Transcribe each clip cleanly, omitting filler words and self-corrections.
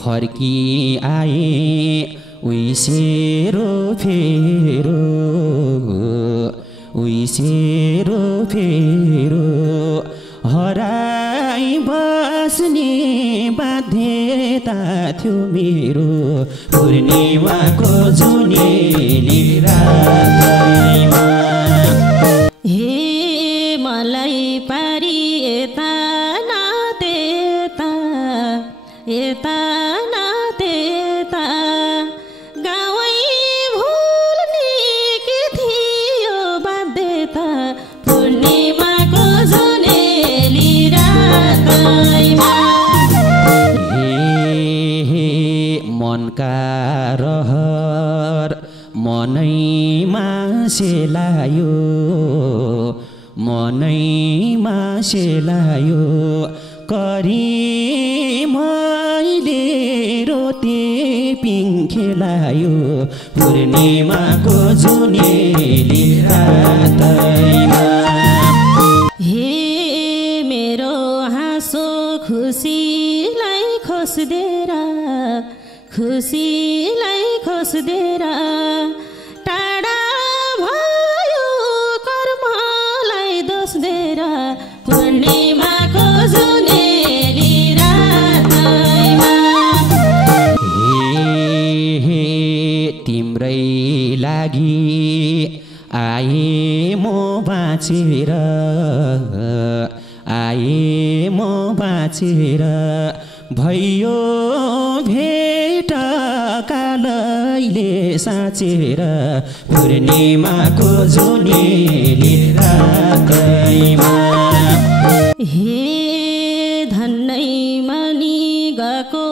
फर्की आए उइसेरो फेरो उइसेरो फेरो हराई बस्ने बाध्यता थियो मेरो पूर्णिमाको जुनेली रातैमा हे मलाई पारी यता न त्यता यता न त्यता गाउँै भुल्ने के थियो बाध्यता पूर्णिमाको जुनेली रातैमा हे मनका रहर मनैमा सेलायो मनैमा सेलायो करी मैले रोते पिङ खेलायो पूर्णिमाको जुनेली रातैमा हे मेरो हाँसो खुसीलाई खोस्देर खुसीलाई खोस्देर टाढा भयो कर्मलाई दोस्देर पूर्णिमाको जुनेली रातैमा हे तिम्रै लागि आए म बाँचेर आए म बाँचेर भयो भेट कालैले साँचेर पूर्णिमाको जुनेली रातैमा हे धन्नै मनी गएको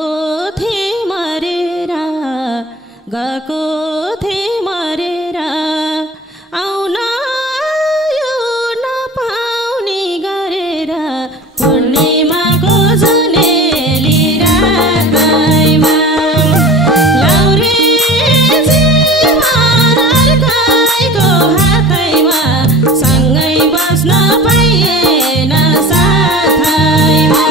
थिए मरेर गएको थिए मरेर आउन यो नपाउने गरेर पूर्णिमाको जुनेली रातैमा लाउरेजीमा अर्काइको हातैमा सँगै बस्न पाइएन साथैमा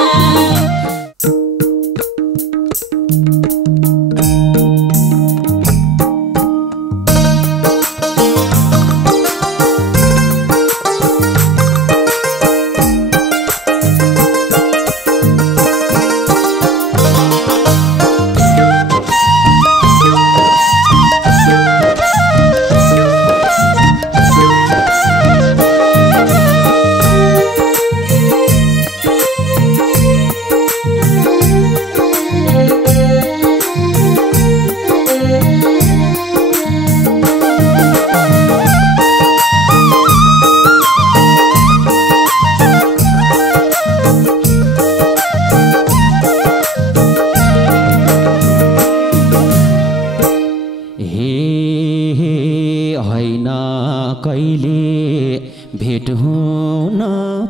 भेट हुन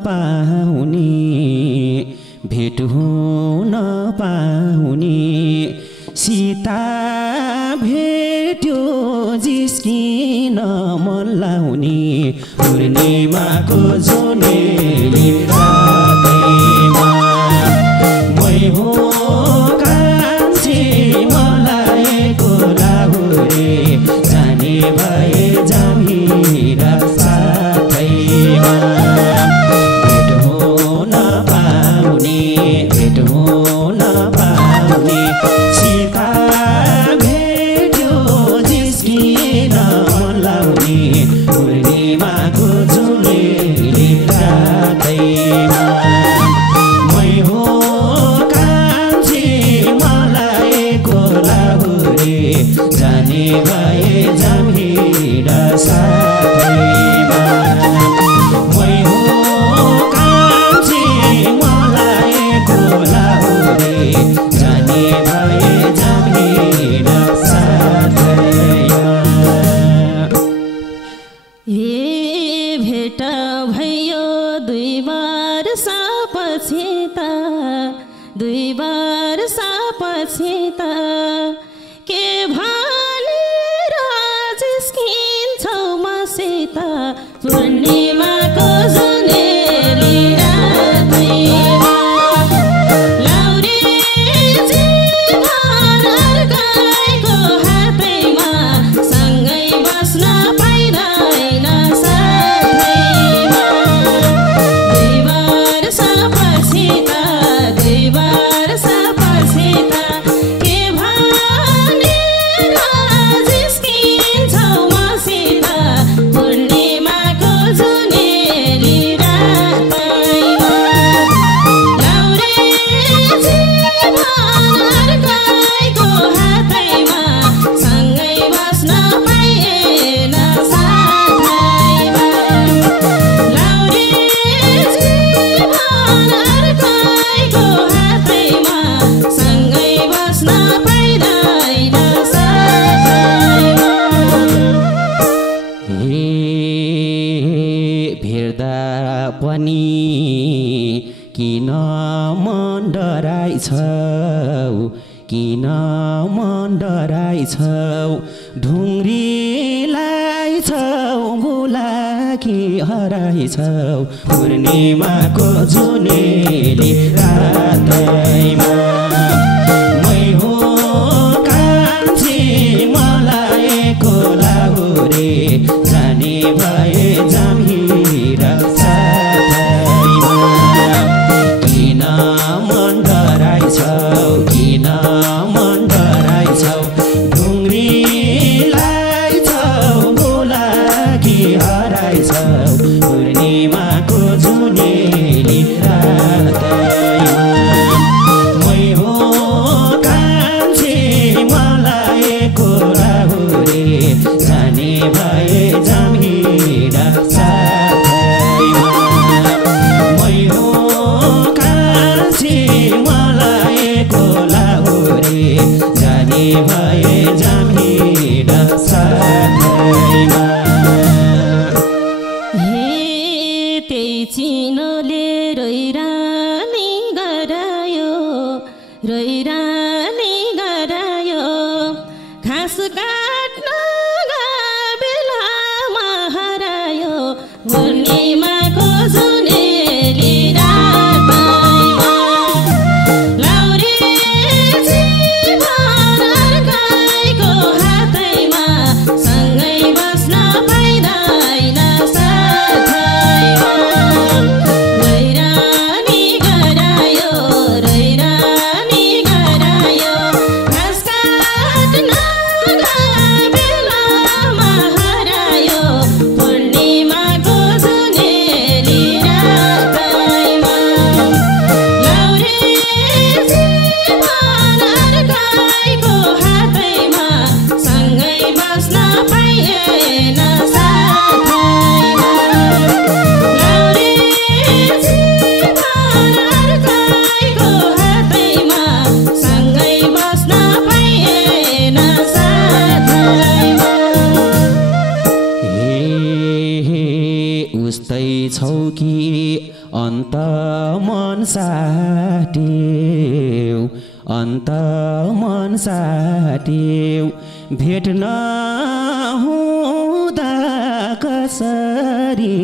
पाउने भेट हुन पाउने सीता भेट्यो जिस्किन मन लाउने पूर्णिमाको जुनेली रातैमा मै हो कान्छी मलाएको लाहुरे जाने भए जामिरा साथैमा भेट हुन पाउने भेट हुन पाउने सीता भेट्यो जिस्किन मन लाउने पूर्णिमाको जुनेली रातैमा मै हो कान्छी मलाएको लाहुरे जाने भए जामिरा साथैमा मै हो कान्छी मलाएको लाहुरे जाने भए जामिरा साथैमा ए भेट भयो 2 वर्षपछि त 2 वर्षपछि त के भनेर जिस्किन्छौ मसित पूर्णिमाको जुनेली रातैमा लाउरेजीमा डराइछौ किन मन डराइछौ ढुङ्ग्रीलाई छौ बुलाकी हराइछौ पूर्णिमाको जुनेली रातैमा मै हो कान्छी मलाई कोलाहुरे जाने भए जामहिरा साथैमा किन मन डराइछौ किन मन डराइछौ ढुङ्ग्रीलाई छौ बुलाकी हराइछौ पूर्णिमाको जुनेली रातैमा मै हो कान्छी मलाई कोलाहुरे जाने भए जामहिरा साथैमा मै हो कान्छी मलाई कोलाहुरे जाने भए जामहिरा साथैमा हे त्यही चिनोले रोइरानी गरायो घाँस काट्न बेलामा हरायो पूर्णिमाको जुनेली रातैमा लाउरे जीवन अर्काइको हातैमा सँगै बस्न पाइँदैन साथैमा रोइरानी गरायो घाँस काट्न बेलामा हरायो पूर्णिमाको जुनेली रातैमा लाउरे जीवन अर्काइको हातैमा सँगै बस्न पाइएन साथैमा लाउरे जीवन अर्काइको हातैमा सँगै बस्न पाइएन साथैमा हे उस्तै छौ कि अन्त मन साट्यौ भेट्न हुँदा कसरी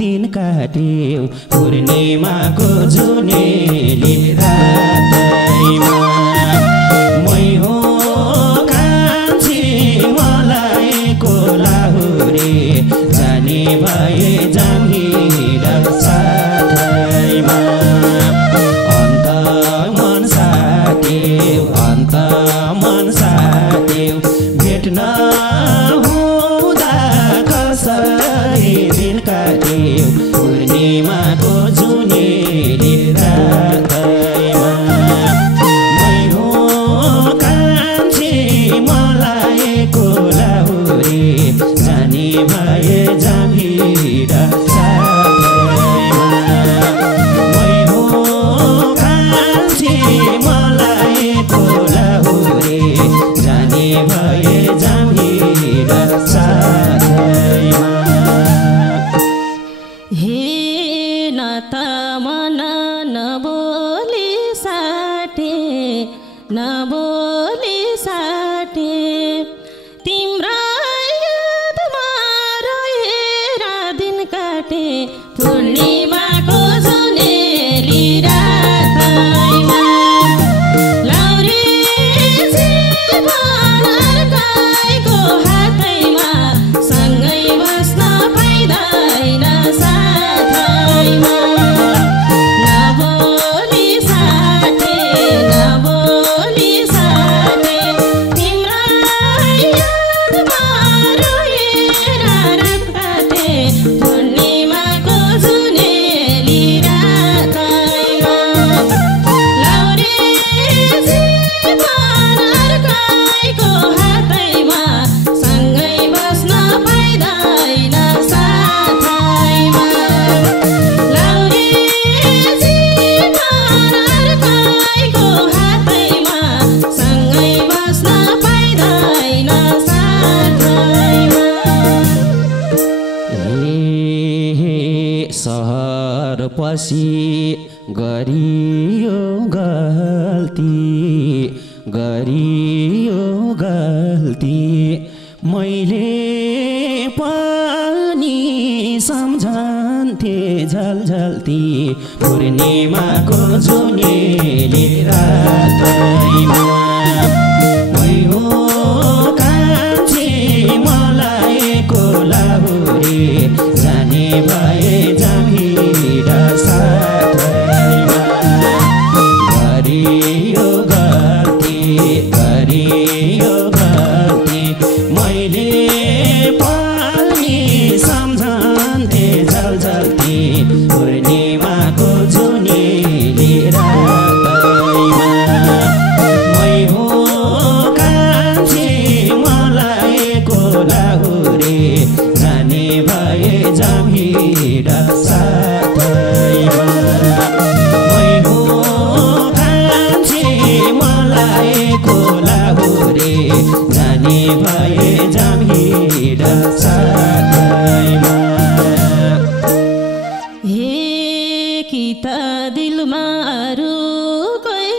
दिन काट्यौ पूर्णिमाको जुनेली रातैमा मै हो कान्छी मलाई कोलाहुरे जाने भए जामहिरा साथैमा अन्त मन साट्यौ भेट्न हुँदा कसरी दिन काट्यौ पूर्णिमाको जुनेली रातैमा मै हो कान्छी मलाई कोलाहुरे जाने भए जामहिरा साथैमा मै हो कान्छी मलाई कोलाहुरे जाने भए जामहिरा साथैमा हे न त मन नबोली साटे तिम्रो यादमा रोएर दिन काटे पूर्णिमाको जुनेली रातैमा लाउरे जीवन अर्काइको हातैमा सँगै बस्न पाइँदैन साथैमा नबोली साटे तिम्रो यादमा रोएर रात काटे पूर्णिमाको जुनेली रातैमा लाउरे जीवन अर्काइको हातैमा सँगै बस्न पाइँदैन साथैमा लाउरे जीवन अर्काइको हातैमा सँगै बस्न पाइँदैन साथैमा सहर पसी गरियो गल्ती गरियो गल्ती मैले पनि सम्झन्थे झलझल्ती पूर्णिमाको जुनेली रातैमा मै हो कान्छी मलाई को लाहुरे जाने भए जामिरा साथैमा गरियो गल्ती मैले पनि सम्झन्थे झलझल्ती पूर्णिमाको जुनेली रातैमा मै हो कान्छी मलाई को लाहुरे जाने भए जामिरा साथैमा मै हो कान्छी मलाई को लाहुरे जाने भए जामिरा साथैमा हे कि त दिलमा अरू कोही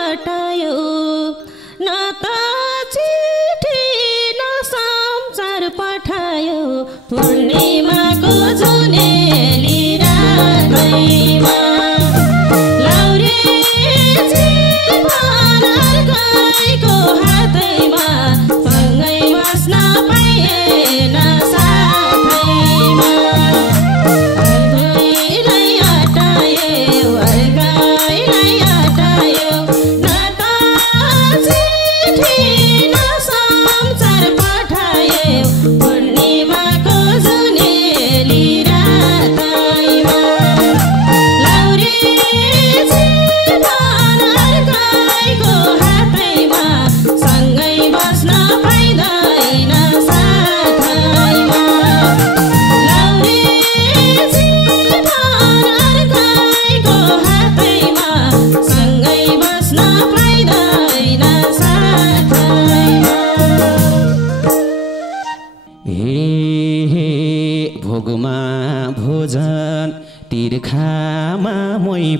अटायो न त चिठी न समाचार पठायो पूर्णिमाको जुनेली रातैमा लाउरे जीवन अर्कैको हातैमा सँगै बस्न पाइएन साथैमा अर्कैलाई अटायो न त चिठी न समाचार पठायो पूर्णिमाको जुनेली रातैमा लाउरे जीवन अर्कैको हातैमा सँगै बस्न पाइँदैन साथैमा लाउरे जीवन अर्कैको हातैमा सँगै बस्न पाइँदैन साथैमा हे भोगमा भोजन तिर्खामा मोही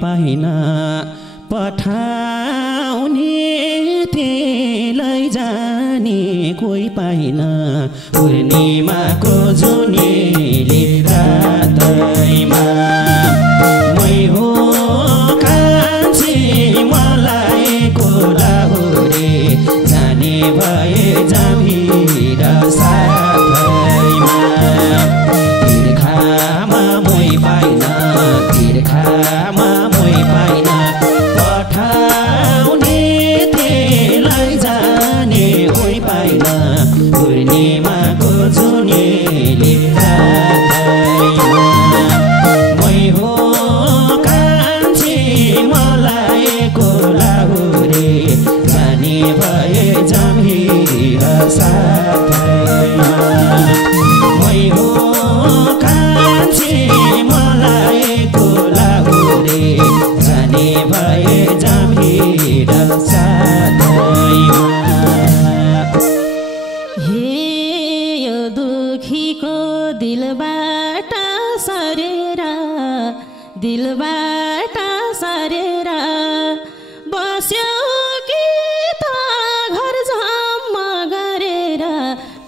पाइन पठाउने तेलाई जाने कोही पाइन पूर्णिमाको जुनेली रातैमा मै हो कान्छी मलाई को लाहुरे जाने भए जामिरा साथैमा तिर्खामा मोही पाइन पठाउने तेलाई जाने कोही पाइन पूर्णिमाको जुनेली रातैमा मै हो कान्छी मलाई को लाहुरे जाने भए जामिरा साथैमा मै हो कान्छी मलाई को लाहुरे जाने भए जामिरा साथैमा हे यो दुखीको दिलबाट सरेर बस्यो कि त घर जम्मा गरेर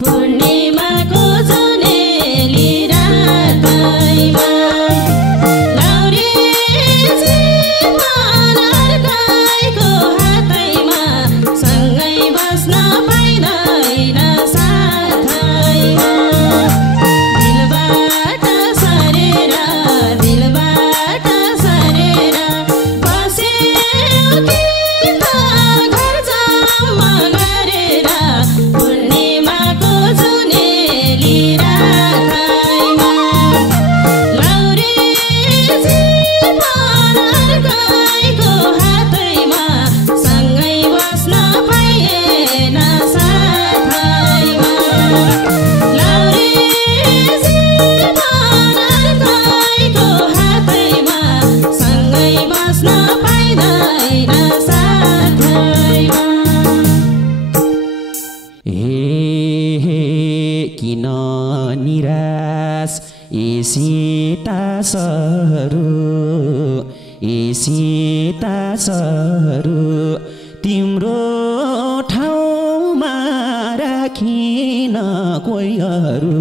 पूर्णिमाको जुनेली रातैमा लाउरे जीवन अर्कैको हातैमा सँगै बस्न पाइँदैन साथैमा दिलबाट सरेर ए सीतासहरू तिम्रो ठाउँमा राखिन कोहीहरू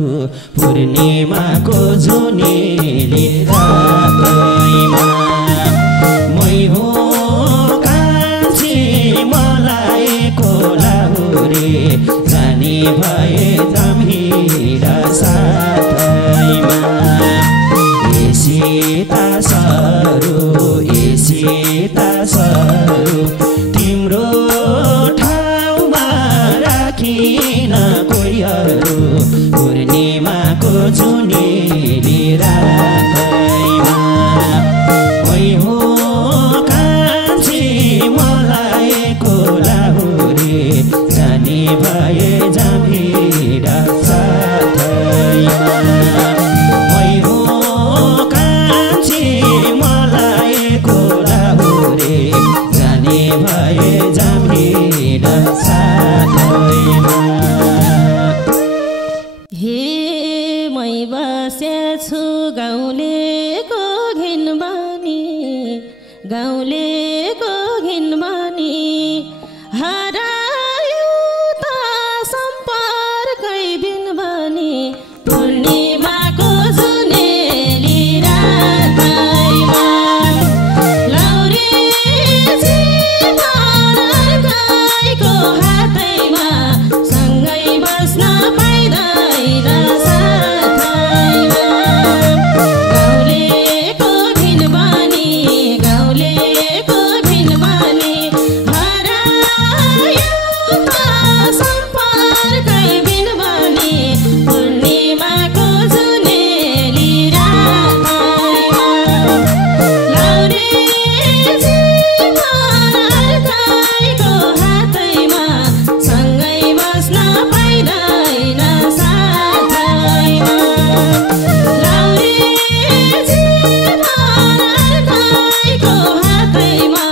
पूर्णिमाको जुनेली रातैमा मै हो कान्छी मलाई कोलाहुरे जाने भए जम्हिरा साथैमा ए सीतासहरू तिम्रो ठाउँमा राखिन कोहीहरू पूर्णिमाको जुनेली रातैमा मै हो कान्छी मलाई कोलाहुरे जाने भए जम्हिरा साथैमा मै हो कान्छी मलाई कोलाहुरे जाने भए जम्हिरा साथैमा हे मै बसेछु गाउँलेको घिनबानी हरायो त सम्पर्कै बिनबानी पूर्णिमाको जुनेली रातैमा लौरे जीवनकाईको हातैमा सँगै बस्न पाइँदैन साथैमा गाउँलेको घिनबानी हरायो त सम्पर्कै बिनबानी पूर्णिमाको जुनेली रातैमा लौरे जीवनकाईको हातैमा सँगै बस्न पाइँदैन साथैमा लौरे जीवनकाईको हातैमा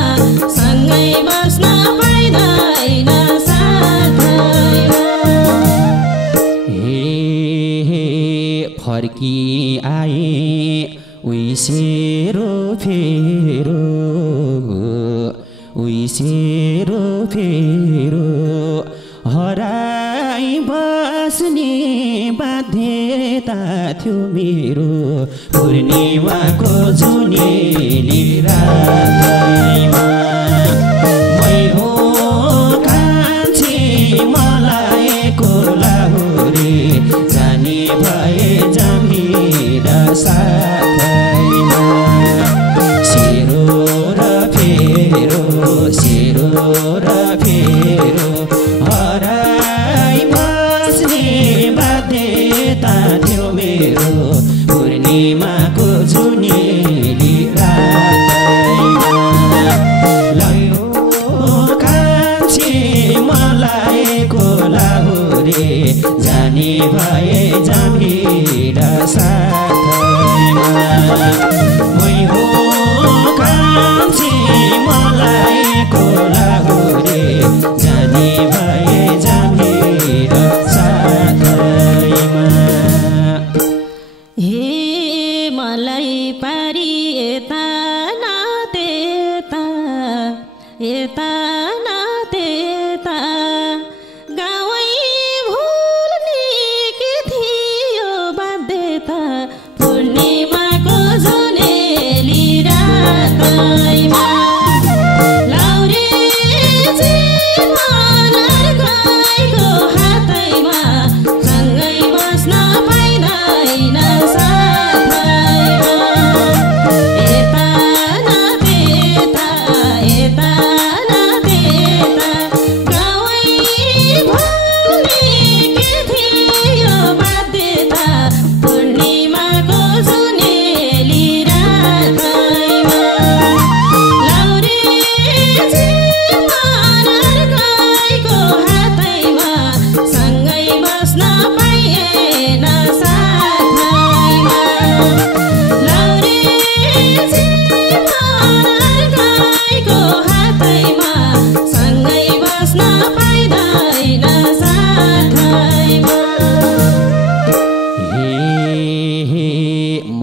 सँगै बस्न पाइँदैन साथैमा हे फर्की आए उइसेरो फेरो हराई बस्ने बाध्यता थियो मेरो पूर्णिमाको जुनेली रातैमा मै हो कान्छी मलाई कोलाहुरे जाने भए जम्हिरा साथैमा सेरो र फेरो हराई बस्ने बाध्यता थियो मेरो पूर्णिमाको जुनेली रातैमा लयो कान्छी मलाई कोलाहुरे जाने भए जम्हिरा साथैमा मै हो कान्छी मलाई कोलाहुरे जाने भए जम्हिरा साथैमा हे मलाई पारी यता न त्यता गाउँै भुल्ने के थियो बाध्यता पूर्णिमाको जुनेली रातैमा लौरे जीवनकाईको हातैमा सँगै बस्न पाइँदैन साथैमा यता न त्यता गाउँै भुल्ने के थियो बाध्यता पूर्णिमाको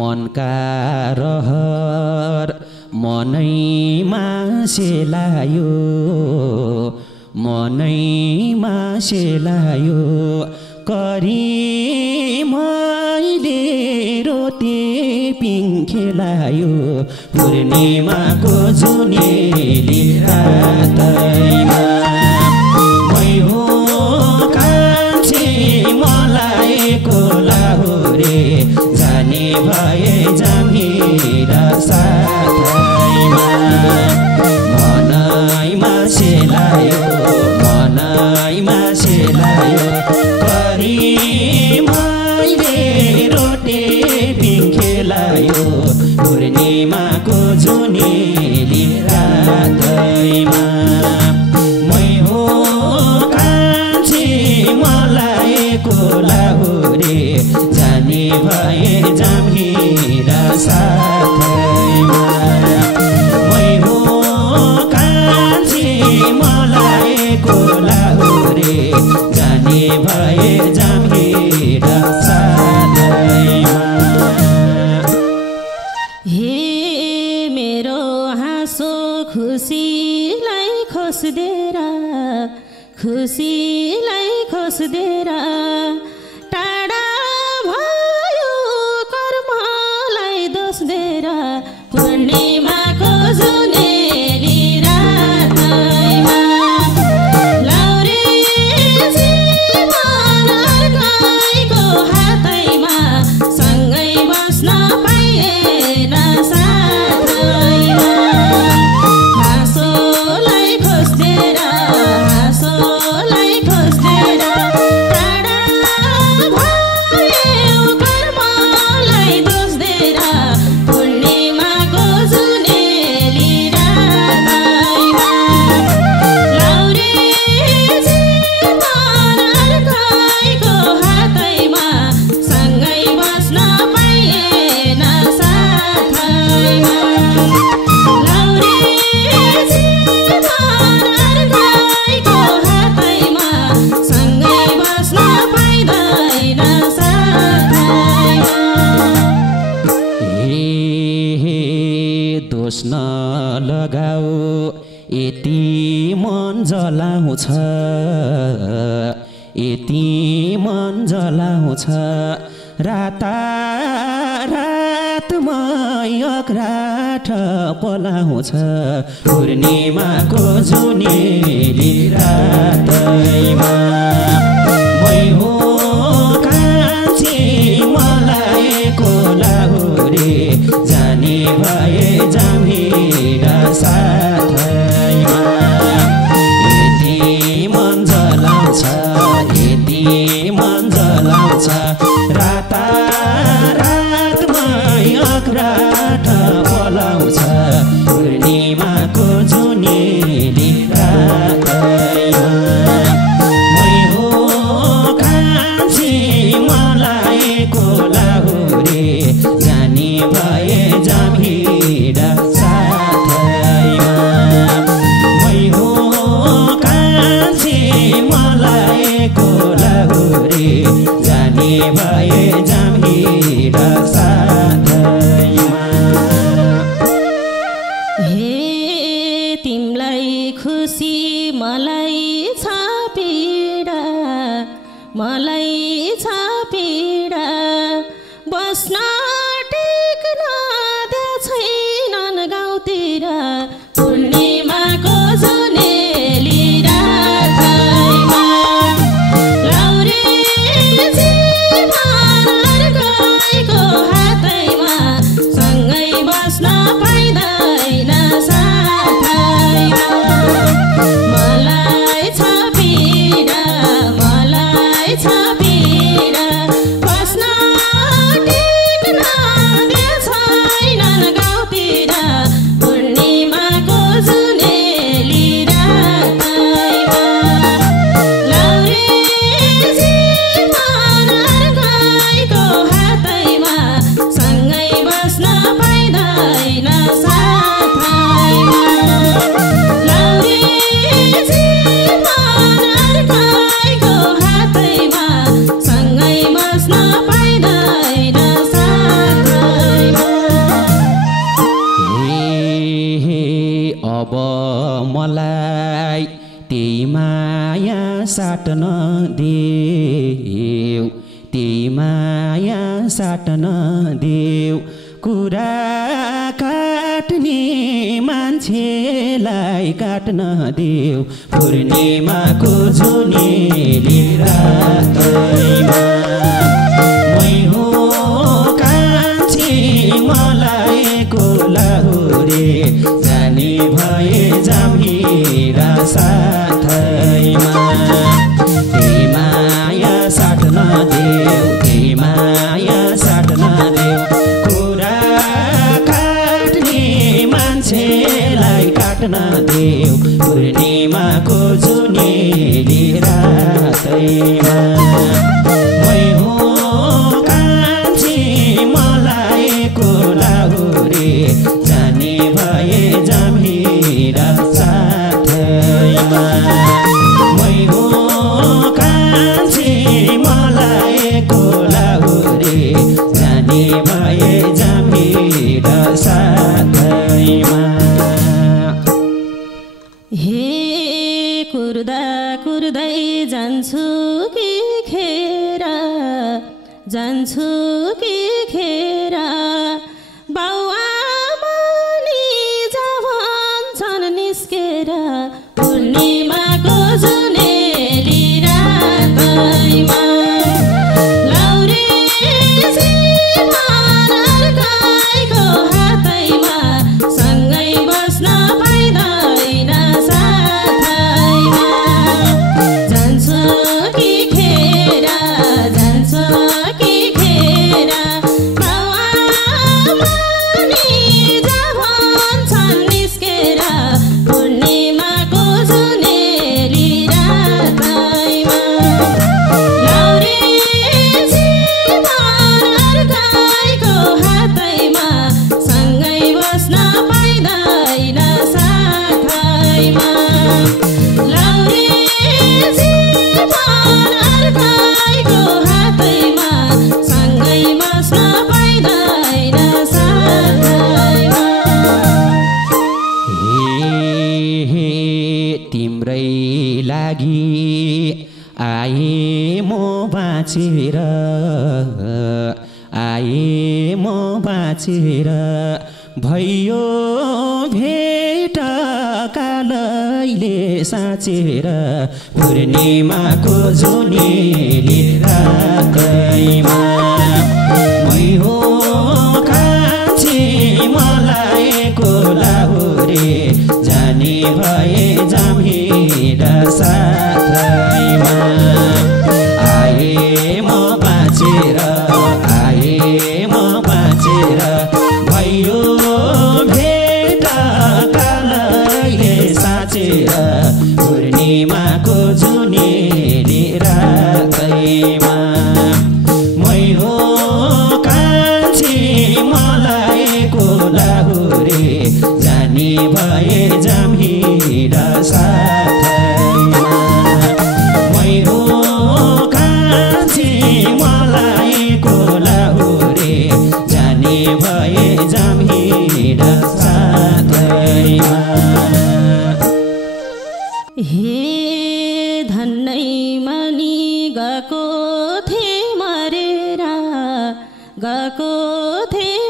मनका रहर मनैमा सेलायो मनैमा सेलायो करी मैले रोटे पिङ खेलायो पूर्णिमाको जुनेली रातैमा मै हो कान्छी मलाई कोलाहुरे जाने भए जामिरा साथैमा मनैमा सेलायो मनैमा सेलायो करी मैले रोटे पिङ खेलायो पूर्णिमाको जुनेली रातैमा मै हो कान्छी मलाई कोलाहुरे जाने भए जामिरा साथैमा मै हो कान्छी मलाई कोलाहुरे जाने भए जामिरा साथैमा हे मेरो हाँसो खुसीलाई खोस्देर टाढा भयो कर्मलाई दोस्देर पूर्णिमाको जुनेली रातैमा लाउरे जीवन अर्कैको हातैमा सँगै बस्न पाइएन साथैमा हाँसोलाई खोस्देर टाढा भयो कर्मलाई दोस्देर पूर्णिमाको जुनेली रातैमा लाउरे जीवन अर्कैको हातैमा सँगै बस्न पाइएन साथैमा लाउरे जीवन अर्कैको हातैमा सँगै बस्न पाइँदैन साथैमा हे दोष नलगाऊ यति मन जलाउँछ यति मन जलाउँछ रातमै अग्राठ पलाउँछ पूर्णिमाको जुनेली रातैमा मै हो कान्छी मलाई कोलाहुरे जाने भए जामिरा साथैमा यति मन जलाउँछ यति मन जलाउँछ रातमै अग्राठ पलाउँछ पूर्णिमाको जुनेली रातैमा मै हो कान्छी मलाई कोलाहुरे जाने भए जामिरा साथैमा साट्न देऊ त्यही माया साट्न देऊ कुरा काट्ने मान्छेलाई काट्न देऊ पूर्णिमाको जुनेली रातैमा मै हो कान्छी मलाई को लाहुरे जाने भए जाम्हिरा साथैमा त्यही माया साट्न देऊ त्यही माया साट्न देऊ कुरा काट्ने मान्छेलाई काट्न देऊ पूर्णिमाको जुनेली रातैमा मै हो कान्छी मलाई को लाहुरे जाने भए जाम्हिरा साथैमा मै हो कान्छी मलाई को लाहुरे जाने भए जाम्हिरा साथैमा हे कुर्दा कुर्दै जान्छु कि खेर जान्छु कि खेर बाउआमाले भन्छन् निस्केर पूर्णिमाको जुनेली रातैमा लाउरे जीवन अर्काइको हातैमा सँगै बस्न पाइँदैन साथैमा जान्छ कि खेर जान्छ कि खेर बाउआमाले भन्छन् निस्केर पूर्णिमाको जुनेली रातैमा लाउरे जीवन अर्काइको हातैमा सँगै बस्न पाइँदैन साथैमा लाउरे जीवन अर्काइको हातैमा सँगै बस्न पाइँदैन साथैमा हे तिम्रै लागि आए म बाँचेर आए म बाँचेर भयो भेट कालैले साँचेर पूर्णिमाको जुनेली रातैमा मै हो कान्छी मलाई को लाहुरे जाने भए जाम्हिरा साथैमा आए म बाँचेर भयो भेट कालैले साँचेर पूर्णिमाको जुनेली रातैमा मै हो कान्छी मलाई को लाहुरे जाने भए जाम्हिरा साथैमा मै हो कान्छी मलाई को लाहुरे जाने भए जाम्हिरा साथैमा हे धन्नै मनी गएको थिए मरेर गएको थिए